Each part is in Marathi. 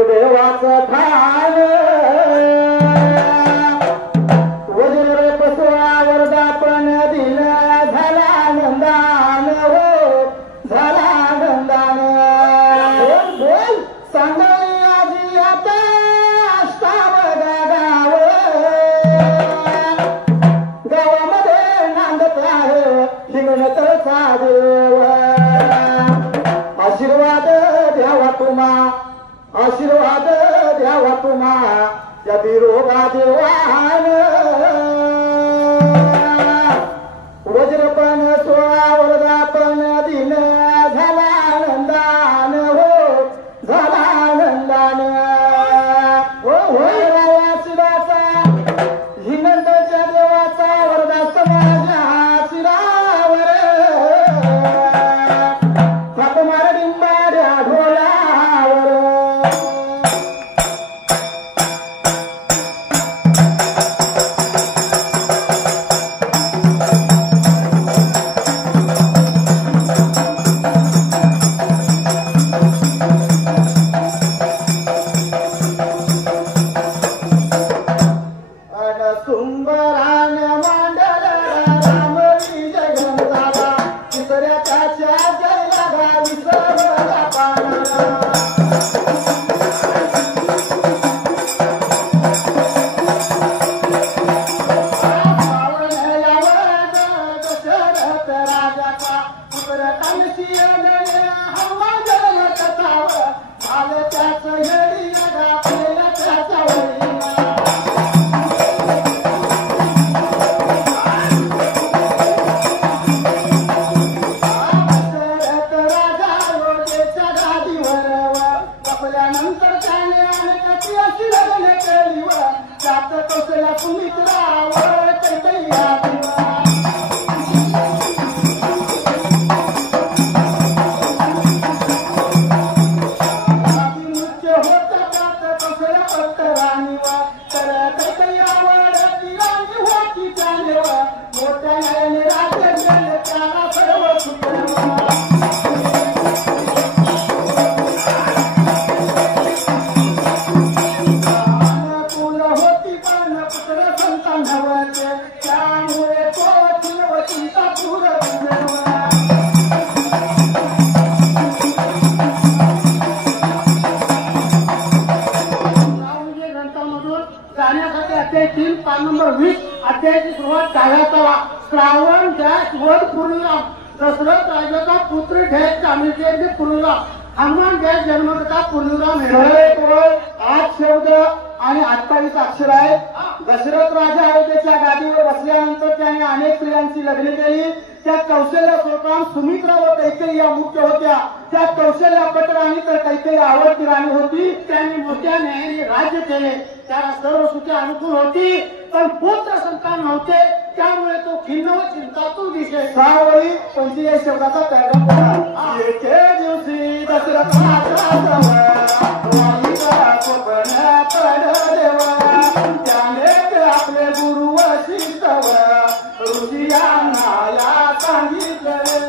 देवाचं ठाण वज्र पसवावर दापण दिलं झाला नंदान हो झाला नंदान बोल सांगाई आजी आता अष्टावगा गाव गावामध्ये नांदत आहे हिंगणतचा देव आशीर्वाद द्यावा तुम्हा आशीर्वाद द्यावा तुम्हा या बिरोबा देवान वज्रपण सोळा वरदापण दिन झाला नंदान हो झाला नंदान शिराचा हिंगंडच्या देवाचा वरदास्त माझ्या शिरावर अध्यायाची सुरुवात झाला श्रावण डॅश वर पूर्णराम दशरथ राजाचा पुत्र डॅश चांगली पूर्णराम हनुमान डॅश जन्मकथा पूर्णराम आज शब्द आणि 28 अक्षर आहे. दशरथ राजा अयोध्येच्या गादीवर बसल्यानंतर त्याने अनेक स्त्रियांची लग्न केली. त्यात कौशल्य सुलतान सुमित्रा व कैकेयी या मुख्य होत्या. त्यात कौशल्या पटराणी तर कैकेयी आवडती राणी होती. त्यांनी मोठ्या न्यायाने राज्य केले. त्याला सर्व सुखे अनुकूल होती पण पुत्र संतान नव्हते. त्यामुळे तो खिन्न व चिंतातूर दिसे. 6 वळी 45 शब्दाचा पॅराग्राफ होता. एके दिवशी दशरथ त्याने आपले गुरु वशिष्ठव ऋषियांना या सांगितले.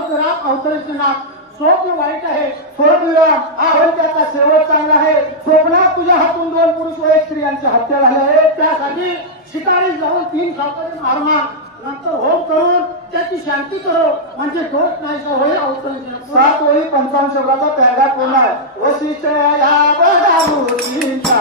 स्वरूप अवतरायचे नाम स्वप्न वाईट आहे स्वरूपविराम पण त्याचा शेवट चांगला आहे. स्वप्नात तुझ्या हातून 2 पुरुष व 1 स्त्रियांची हत्या झाली आहे. त्यासाठी शिकारी जाऊन 3 सावकारी मारणार नंतर होम करून त्याची शांती करो म्हणजे दोष नाही का होईल अवतरायचे 7 ओळी 55 शब्दाचा पॅराग्राफ पूर्ण आहे. वशिष्ठ या बघा मूर्तीचा